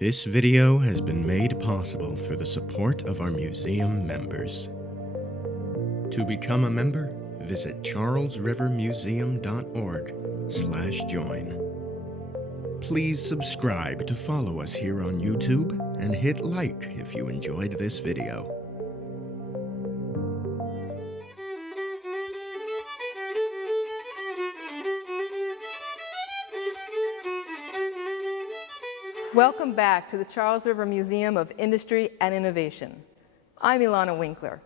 This video has been made possible through the support of our museum members. To become a member, visit charlesrivermuseum.org/join. Please subscribe to follow us here on YouTube and hit like if you enjoyed this video. Welcome back to the Charles River Museum of Industry and Innovation. I'm Ilana Winkler.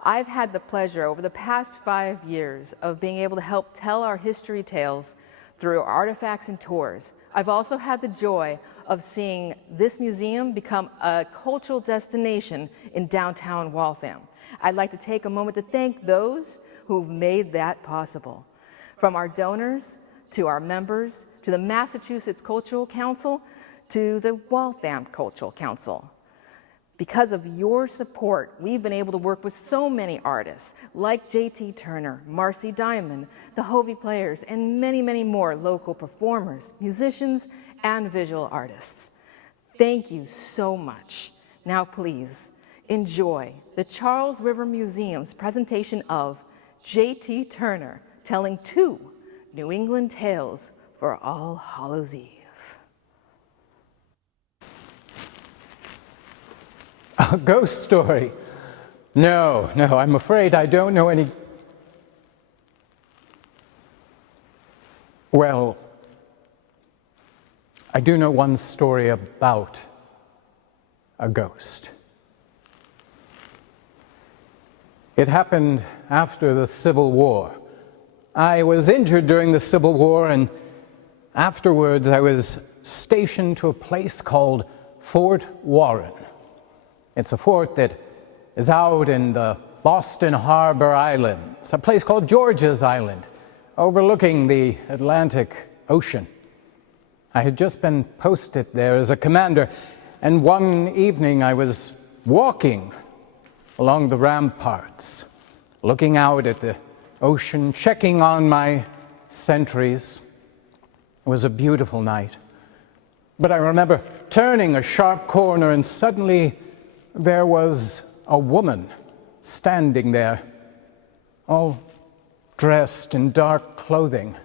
I've had the pleasure over the past 5 years of being able to help tell our history tales through artifacts and tours. I've also had the joy of seeing this museum become a cultural destination in downtown Waltham. I'd like to take a moment to thank those who've made that possible. From our donors, to our members, to the Massachusetts Cultural Council, to the Waltham Cultural Council. Because of your support, we've been able to work with so many artists like J.T. Turner, Marcy Diamond, the Hovey Players, and many, many more local performers, musicians, and visual artists. Thank you so much. Now please, enjoy the Charles River Museum's presentation of J.T. Turner telling 2 New England tales for All Hallows Eve. A ghost story? No, I'm afraid I don't know any. Well, I do know one story about a ghost. It happened after the Civil War. I was injured during the Civil War, and afterwards I was stationed to a place called Fort Warren. It's a fort that is out in the Boston Harbor Islands, a place called George's Island, overlooking the Atlantic Ocean. I had just been posted there as a commander, and one evening I was walking along the ramparts, looking out at the ocean, checking on my sentries. It was a beautiful night. But I remember turning a sharp corner, and suddenly there was a woman standing there, all dressed in dark clothing.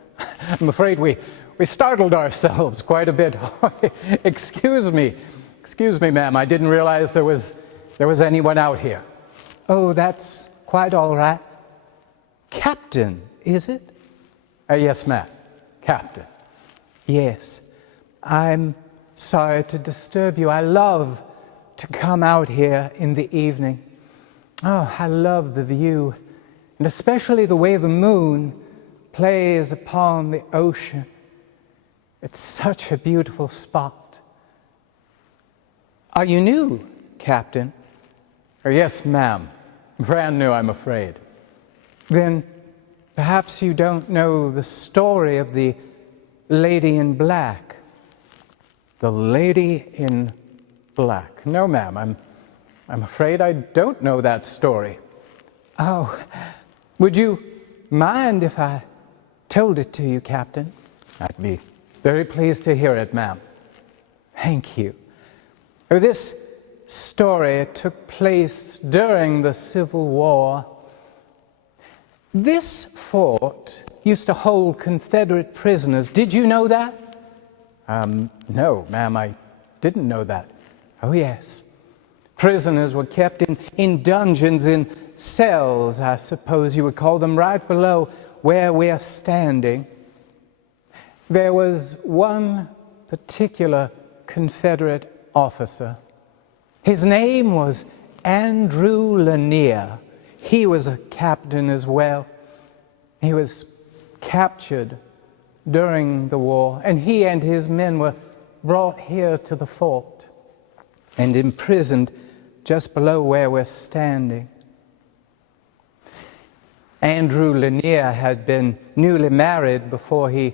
I'm afraid we startled ourselves quite a bit. Excuse me, ma'am, I didn't realize there was anyone out here. Oh, that's quite all right. Captain, is it? Yes, ma'am, Captain. Yes, I'm sorry to disturb you. I love to come out here in the evening. Oh, I love the view, and especially the way the moon plays upon the ocean. It's such a beautiful spot. Are you new, Captain? Yes, ma'am. Brand new, I'm afraid. Then perhaps you don't know the story of the Lady in Black. The Lady in Black. No, ma'am, I'm afraid I don't know that story. Oh, would you mind if I told it to you, Captain? I'd be very pleased to hear it, ma'am. Thank you. This story took place during the Civil War. This fort used to hold Confederate prisoners. Did you know that? No, ma'am, I didn't know that. Oh, yes. Prisoners were kept in dungeons, in cells, I suppose you would call them, right below where we're standing. There was one particular Confederate officer. His name was Andrew Lanier. He was a captain as well. He was captured during the war, and he and his men were brought here to the fort and imprisoned just below where we're standing. Andrew Lanier had been newly married before he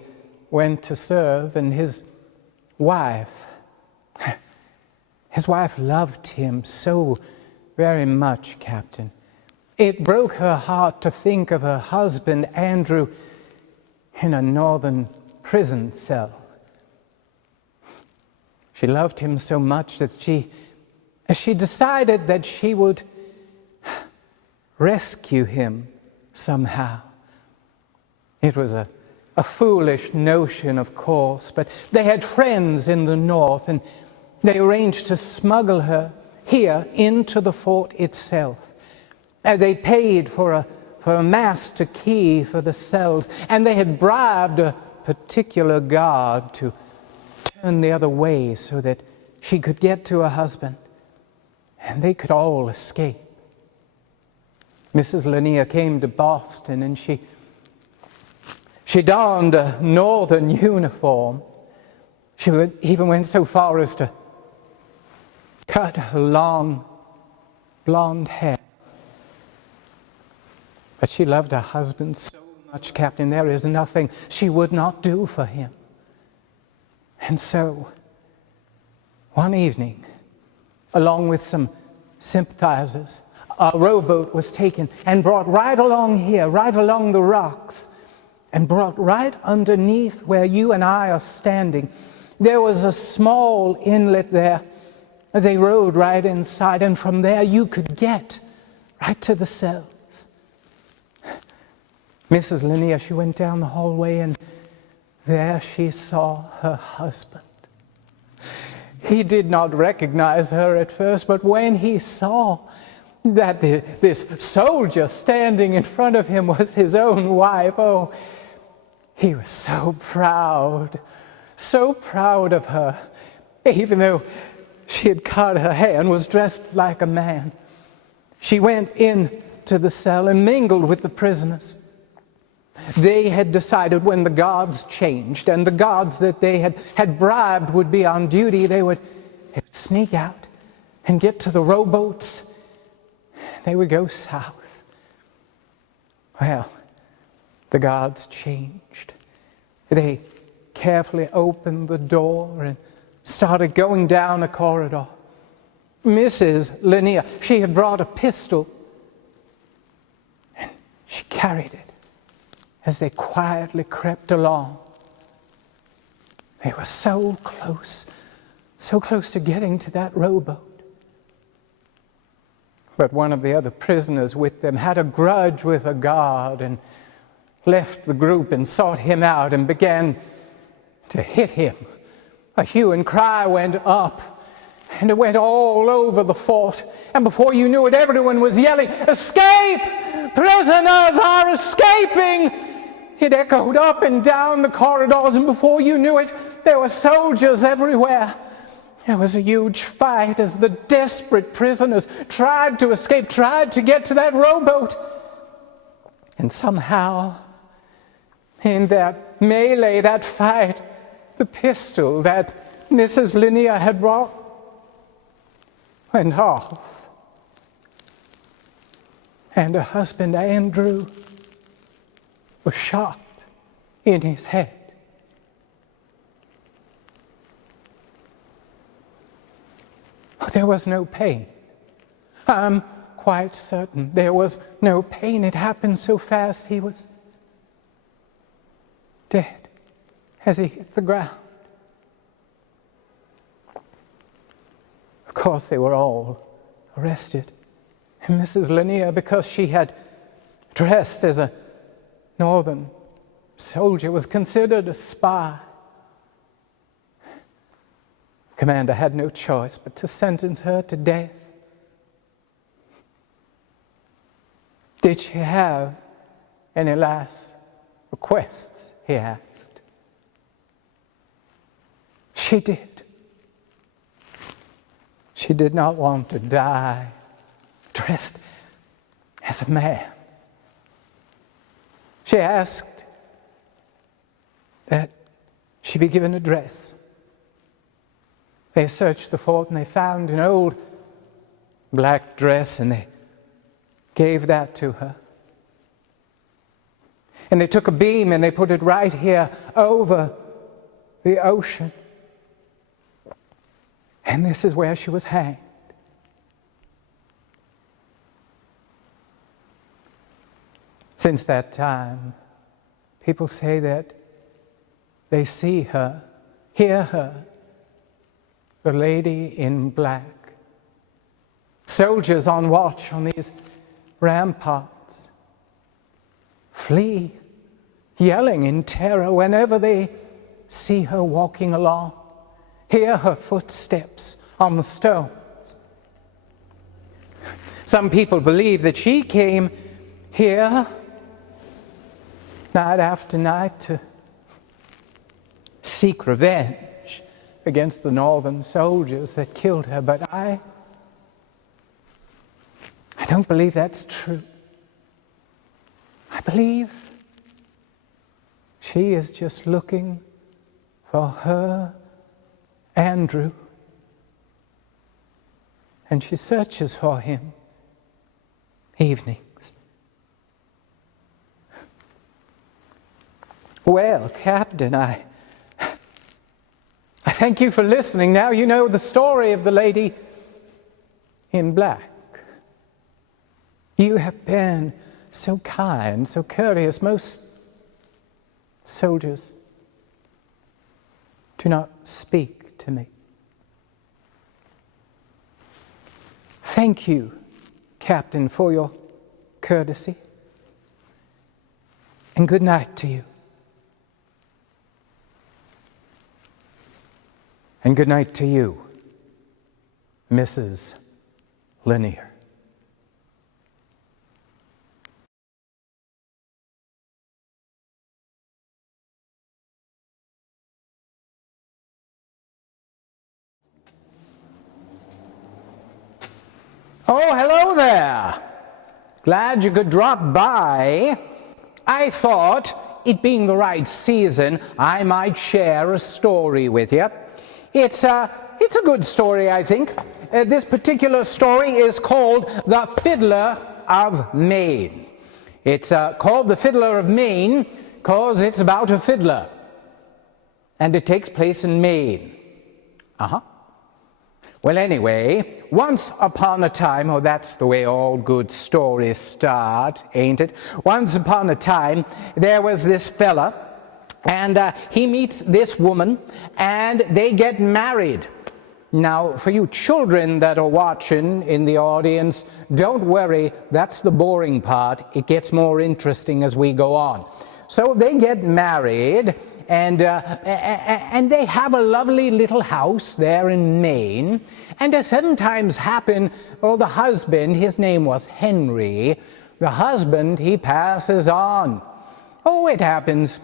went to serve, and his wife loved him so very much, Captain. It broke her heart to think of her husband, Andrew, in a northern prison cell. She loved him so much that she decided that she would rescue him somehow. It was a foolish notion, of course, but they had friends in the north, and they arranged to smuggle her here into the fort itself. They paid for a master key for the cells, and they had bribed a particular guard to turn the other way so that she could get to her husband, and they could all escape. Mrs. Lanier came to Boston, and she donned a northern uniform. She even went so far as to cut her long blonde hair. But she loved her husband so much, Captain, there is nothing she would not do for him. And so, one evening, along with some sympathizers, a rowboat was taken and brought right along here, right along the rocks, and brought right underneath where you and I are standing. There was a small inlet there. They rowed right inside, and from there you could get right to the cells. Mrs. Lanier, she went down the hallway, and there she saw her husband. He did not recognize her at first, but when he saw that this soldier standing in front of him was his own wife, oh, he was so proud of her, even though she had cut her hair and was dressed like a man. She went into the cell and mingled with the prisoners. They had decided when the guards changed and the guards that they had bribed would be on duty, they would sneak out and get to the rowboats. They would go south. Well, the guards changed. They carefully opened the door and started going down a corridor. Mrs. Lanier, she had brought a pistol, and she carried it as they quietly crept along. They were so close to getting to that rowboat. But one of the other prisoners with them had a grudge with a guard and left the group and sought him out and began to hit him. A hue and cry went up, and it went all over the fort. And before you knew it, everyone was yelling, "Escape! Prisoners are escaping!" It echoed up and down the corridors, and before you knew it, there were soldiers everywhere. There was a huge fight as the desperate prisoners tried to escape, tried to get to that rowboat. And somehow, in that melee, that fight, the pistol that Mrs. Lanier had brought went off. And her husband, Andrew, was shot in his head. There was no pain. I'm quite certain there was no pain. It happened so fast. He was dead as he hit the ground. Of course, they were all arrested. And Mrs. Lanier, because she had dressed as a northern soldier, was considered a spy. The commander had no choice but to sentence her to death. Did she have any last requests? He asked. She did. She did not want to die dressed as a man. She asked that she be given a dress. They searched the fort and they found an old black dress, and they gave that to her. And they took a beam and they put it right here over the ocean. And this is where she was hanged. Since that time, people say that they see her, hear her, the lady in black. Soldiers on watch on these ramparts flee, yelling in terror whenever they see her walking along, hear her footsteps on the stones. Some people believe that she came here night after night to seek revenge against the northern soldiers that killed her, but I don't believe that's true. I believe she is just looking for her Andrew, and she searches for him evenings. Well, Captain, I thank you for listening. Now you know the story of the lady in black. You have been so kind, so courteous. Most soldiers do not speak to me. Thank you, Captain, for your courtesy. And good night to you. And good night to you, Mrs. Lanier. Oh, hello there. Glad you could drop by. I thought, it being the right season, I might share a story with you. It's a good story, I think. This particular story is called The Fiddler of Maine. It's called The Fiddler of Maine because it's about a fiddler. And it takes place in Maine. Well, anyway, once upon a time, oh, that's the way all good stories start, ain't it? Once upon a time, there was this fella, and he meets this woman, and they get married. Now, for you children that are watching in the audience, don't worry, that's the boring part. It gets more interesting as we go on. So they get married, and they have a lovely little house there in Maine. And as sometimes happened, the husband, his name was Henry, the husband, he passes on. Oh, it happens.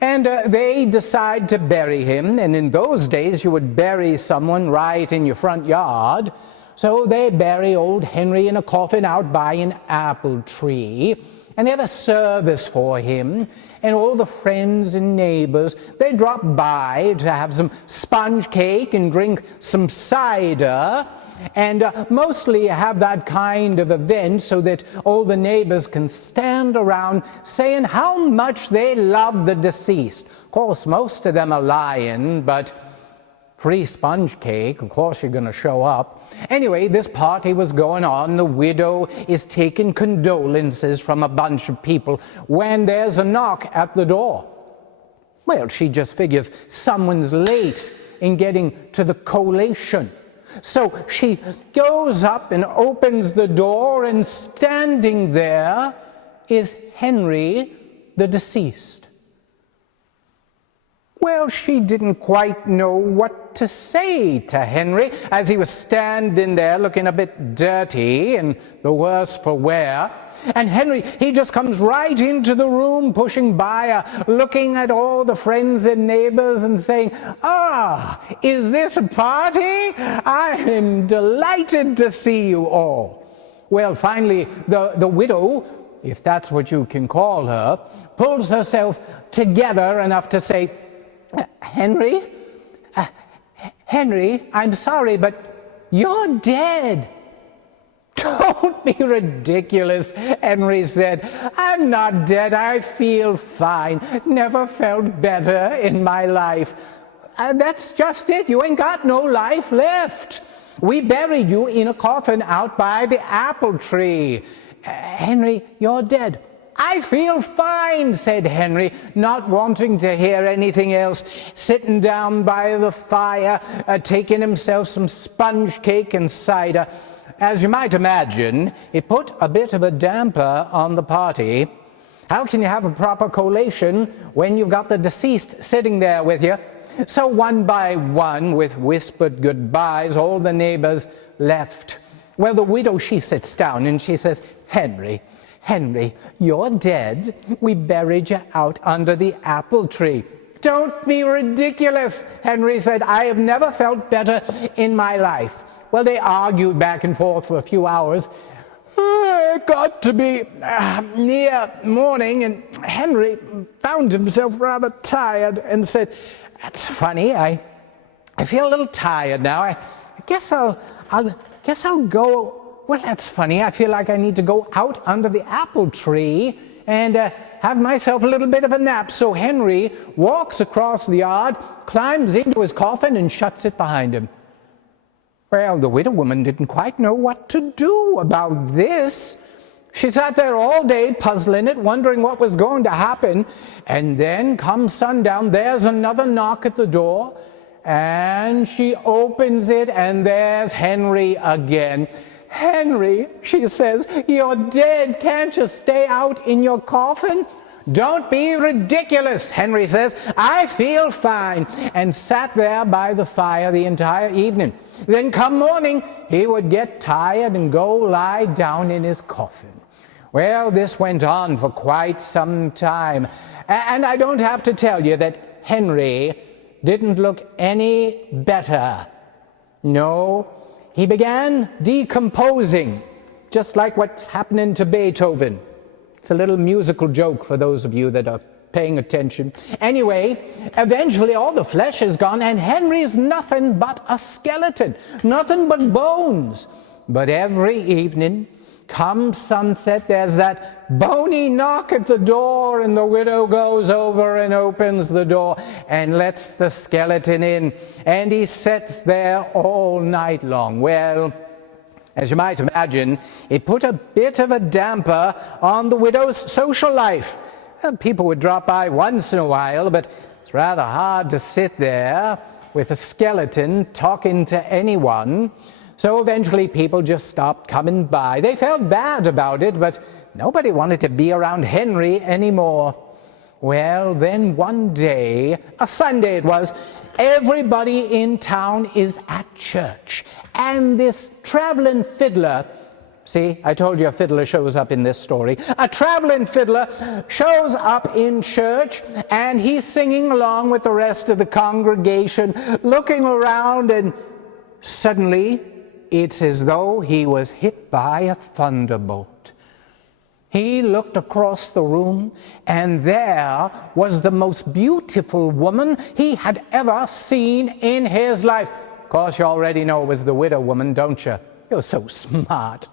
And they decide to bury him. And in those days, you would bury someone right in your front yard. So they bury old Henry in a coffin out by an apple tree. And they have a service for him. And all the friends and neighbors, they drop by to have some sponge cake and drink some cider, and mostly have that kind of event so that all the neighbors can stand around saying how much they love the deceased. Of course, most of them are lying, but free sponge cake, of course you're going to show up. Anyway, this party was going on. The widow is taking condolences from a bunch of people when there's a knock at the door. Well, she just figures someone's late in getting to the collation. So she goes up and opens the door, and standing there is Henry, the deceased. Well, she didn't quite know what to say to Henry as he was standing there looking a bit dirty and the worse for wear. And Henry, he just comes right into the room, pushing by, looking at all the friends and neighbors and saying, is this a party? I am delighted to see you all. Well, finally, the widow, if that's what you can call her, pulls herself together enough to say, Henry, I'm sorry, but you're dead. Don't be ridiculous, Henry said. I'm not dead. I feel fine. Never felt better in my life. That's just it. You ain't got no life left. We buried you in a coffin out by the apple tree. Henry, you're dead. "I feel fine," said Henry, not wanting to hear anything else, sitting down by the fire, taking himself some sponge cake and cider. As you might imagine, it put a bit of a damper on the party. How can you have a proper collation when you've got the deceased sitting there with you? So one by one, with whispered goodbyes, all the neighbors left. Well, the widow, she sits down and she says, Henry, you're dead. We buried you out under the apple tree." "Don't be ridiculous," Henry said. "I have never felt better in my life." Well, they argued back and forth for a few hours. It got to be near morning, and Henry found himself rather tired and said, "That's funny. I feel a little tired now. I guess I'll go. Well, that's funny. I feel like I need to go out under the apple tree and have myself a little bit of a nap." So Henry walks across the yard, climbs into his coffin, and shuts it behind him. Well, the widow woman didn't quite know what to do about this. She sat there all day puzzling it, wondering what was going to happen. And then come sundown, there's another knock at the door. And she opens it, and there's Henry again. "Henry," she says, "you're dead. Can't you stay out in your coffin?" "Don't be ridiculous," Henry says. "I feel fine," and sat there by the fire the entire evening. Then come morning, he would get tired and go lie down in his coffin. Well, this went on for quite some time. And I don't have to tell you that Henry didn't look any better. No, he began decomposing, just like what's happening to Beethoven. It's a little musical joke for those of you that are paying attention. Anyway, eventually all the flesh is gone, and Henry's nothing but a skeleton, nothing but bones. But every evening, come sunset, there's that bony knock at the door, and the widow goes over and opens the door and lets the skeleton in, and he sits there all night long. Well, as you might imagine, it put a bit of a damper on the widow's social life. People would drop by once in a while, but it's rather hard to sit there with a skeleton talking to anyone. So eventually people just stopped coming by. They felt bad about it, but nobody wanted to be around Henry anymore. Well, then one day, a Sunday it was, everybody in town is at church, and this traveling fiddler, see, I told you a fiddler shows up in this story. A traveling fiddler shows up in church, and he's singing along with the rest of the congregation, looking around, and suddenly it's as though he was hit by a thunderbolt. He looked across the room, and there was the most beautiful woman he had ever seen in his life. Of course, you already know it was the widow woman, don't you? You're so smart.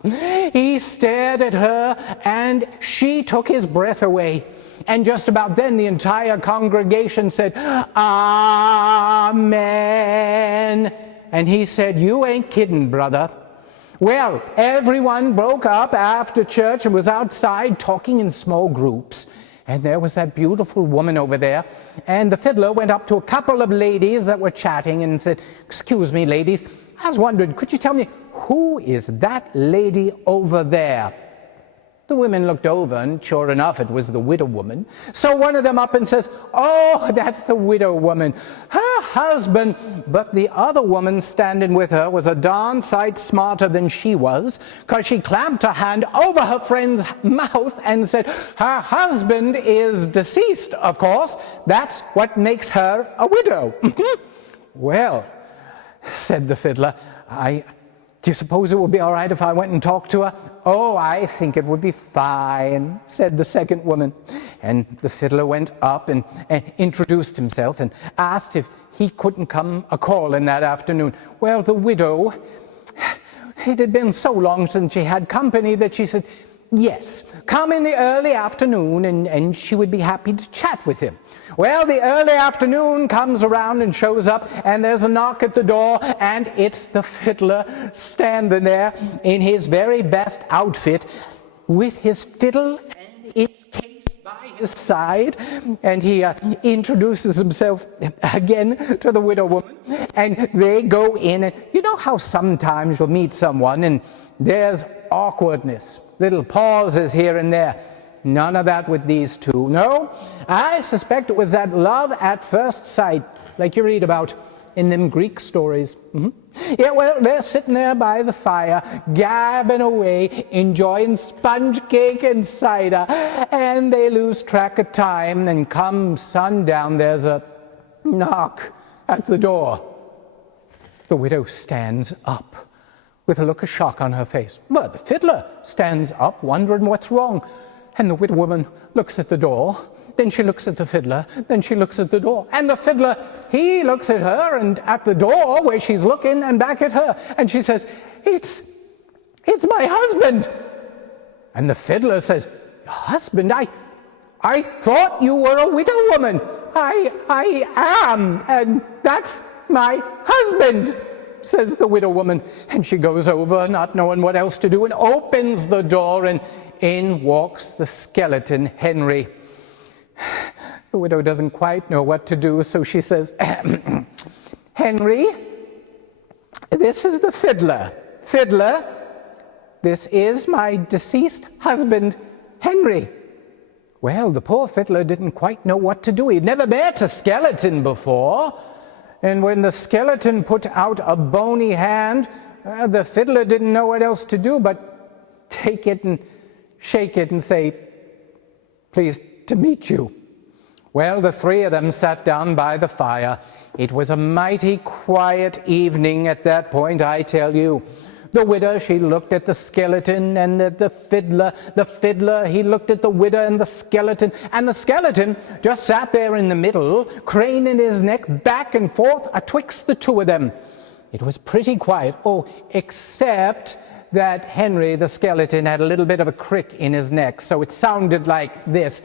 He stared at her, and she took his breath away. And just about then, the entire congregation said, "Amen." And he said, "You ain't kidding, brother." Well, everyone broke up after church and was outside talking in small groups. And there was that beautiful woman over there. And the fiddler went up to a couple of ladies that were chatting and said, "Excuse me, ladies, I was wondering, could you tell me, who is that lady over there?" The women looked over, and sure enough, it was the widow woman. So one of them up and says, "Oh, that's the widow woman, her husband." But the other woman standing with her was a darn sight smarter than she was, because she clamped her hand over her friend's mouth and said, "Her husband is deceased, of course. That's what makes her a widow." "Well," said the fiddler, do you suppose it would be all right if I went and talked to her?" "Oh, I think it would be fine," said the second woman. And the fiddler went up and introduced himself and asked if he couldn't come a-calling that afternoon. Well, the widow, it had been so long since she had company that she said, yes, come in the early afternoon, and she would be happy to chat with him. Well, the early afternoon comes around and shows up, and there's a knock at the door, and it's the fiddler standing there in his very best outfit with his fiddle and its case by his side, and he introduces himself again to the widow woman, and they go in, and you know how sometimes you'll meet someone and there's awkwardness, little pauses here and there. None of that with these two. No, I suspect it was that love at first sight, like you read about in them Greek stories. Yeah, well, they're sitting there by the fire, gabbing away, enjoying sponge cake and cider, and they lose track of time, and come sundown, there's a knock at the door. The widow stands up with a look of shock on her face. Well, the fiddler stands up, wondering what's wrong, and the widow woman looks at the door. Then she looks at the fiddler, then she looks at the door. And the fiddler, he looks at her and at the door where she's looking and back at her. And she says, it's my husband. And the fiddler says, husband? I thought you were a widow woman. I am, and that's my husband, says the widow woman. And she goes over, not knowing what else to do, and opens the door, and in walks the skeleton, Henry. The widow doesn't quite know what to do, so she says, Henry, this is the fiddler. Fiddler, this is my deceased husband, Henry. Well, the poor fiddler didn't quite know what to do. He'd never met a skeleton before. And when the skeleton put out a bony hand, the fiddler didn't know what else to do but take it and shake it and say, pleased to meet you. Well, the three of them sat down by the fire. It was a mighty quiet evening at that point, I tell you. The widow, she looked at the skeleton, and the fiddler. The fiddler, he looked at the widow and the skeleton just sat there in the middle, craning his neck back and forth atwixt the two of them. It was pretty quiet, except that Henry, the skeleton, had a little bit of a crick in his neck, so it sounded like this.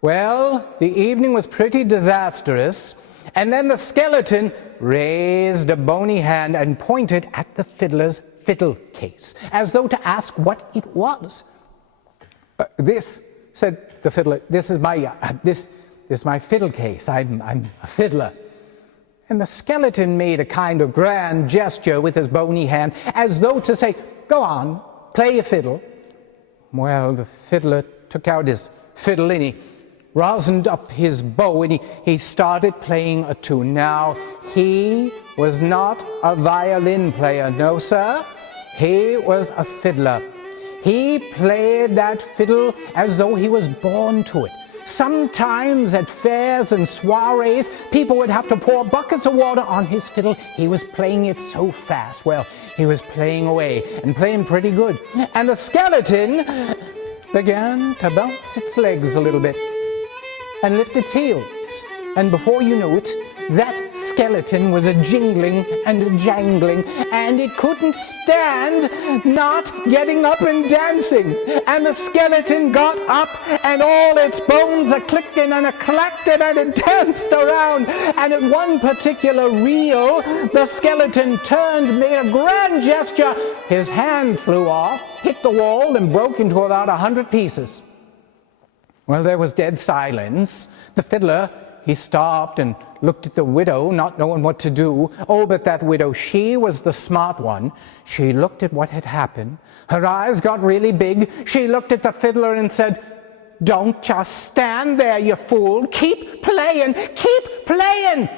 Well, the evening was pretty disastrous, and then the skeleton raised a bony hand and pointed at the fiddler's fiddle case, as though to ask what it was. This, said the fiddler, this is my fiddle case. I'm a fiddler. And the skeleton made a kind of grand gesture with his bony hand, as though to say, go on, play your fiddle. Well, the fiddler took out his fiddle and he rosined up his bow and he started playing a tune. Now, he was not a violin player, no, sir. He was a fiddler. He played that fiddle as though he was born to it. Sometimes at fairs and soirees, people would have to pour buckets of water on his fiddle. He was playing it so fast. Well, he was playing away and playing pretty good. And the skeleton began to bounce its legs a little bit and lift its heels. And before you know it, that skeleton was a jingling and a jangling, and it couldn't stand not getting up and dancing. And the skeleton got up, and all its bones a-clicking and a-clacking, and it danced around. And at one particular reel, the skeleton turned, made a grand gesture. His hand flew off, hit the wall, and broke into about 100 pieces. Well, there was dead silence. The fiddler, he stopped and looked at the widow, not knowing what to do. Oh, but that widow, she was the smart one. She looked at what had happened. Her eyes got really big. She looked at the fiddler and said, don't just stand there, you fool. Keep playing, keep playing.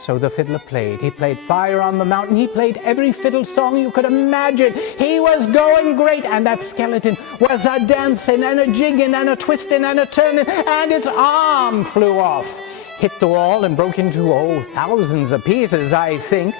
So the fiddler played. He played Fire on the Mountain. He played every fiddle song you could imagine. He was going great, and that skeleton was a-dancing and a-jigging and a-twisting and a-turning, and its arm flew off, hit the wall and broke into, thousands of pieces, I think.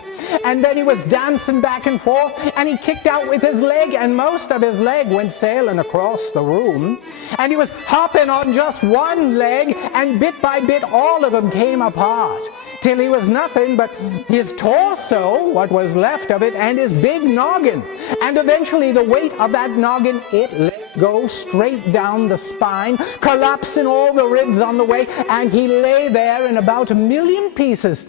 And then he was dancing back and forth, and he kicked out with his leg, and most of his leg went sailing across the room. And he was hopping on just one leg, and bit by bit all of them came apart, till he was nothing but his torso, what was left of it, and his big noggin. And eventually the weight of that noggin, it let go straight down the spine, collapsing all the ribs on the way, and he lay there in about 1,000,000 pieces.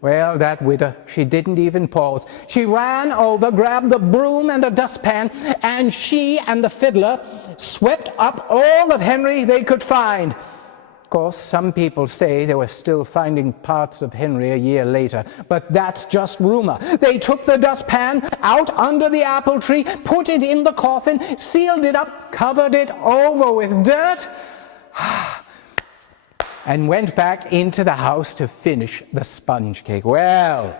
Well, that widow, she didn't even pause. She ran over, grabbed the broom and a dustpan, and she and the fiddler swept up all of Henry they could find. Of course, some people say they were still finding parts of Henry a year later, but that's just rumor. They took the dustpan out under the apple tree, put it in the coffin, sealed it up, covered it over with dirt, and went back into the house to finish the sponge cake. Well,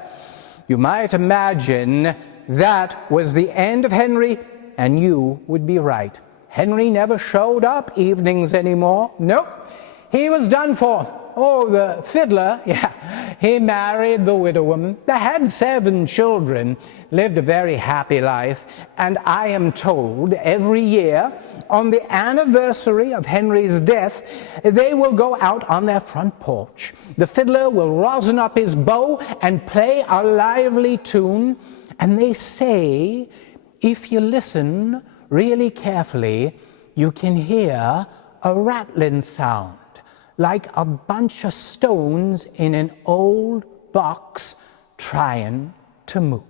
you might imagine that was the end of Henry, and you would be right. Henry never showed up evenings anymore. Nope, he was done for. Oh, the fiddler, yeah, he married the widow woman. They had 7 children, lived a very happy life, and I am told every year on the anniversary of Henry's death, they will go out on their front porch. The fiddler will rosin up his bow and play a lively tune, and they say, if you listen really carefully, you can hear a rattling sound, like a bunch of stones in an old box trying to move.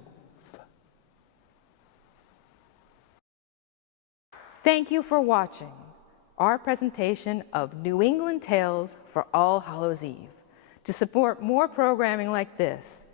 Thank you for watching our presentation of New England Tales for All Hallows Eve. To support more programming like this,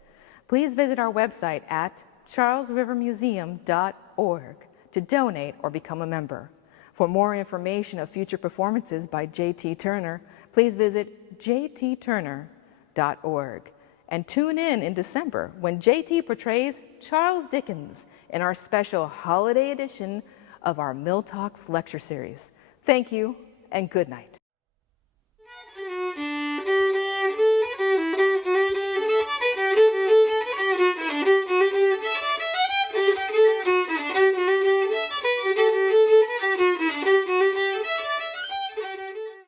please visit our website at charlesrivermuseum.org to donate or become a member. For more information of future performances by J.T. Turner, please visit jtturner.org. And tune in December when J.T. portrays Charles Dickens in our special holiday edition of our Mill Talks lecture series. Thank you and good night.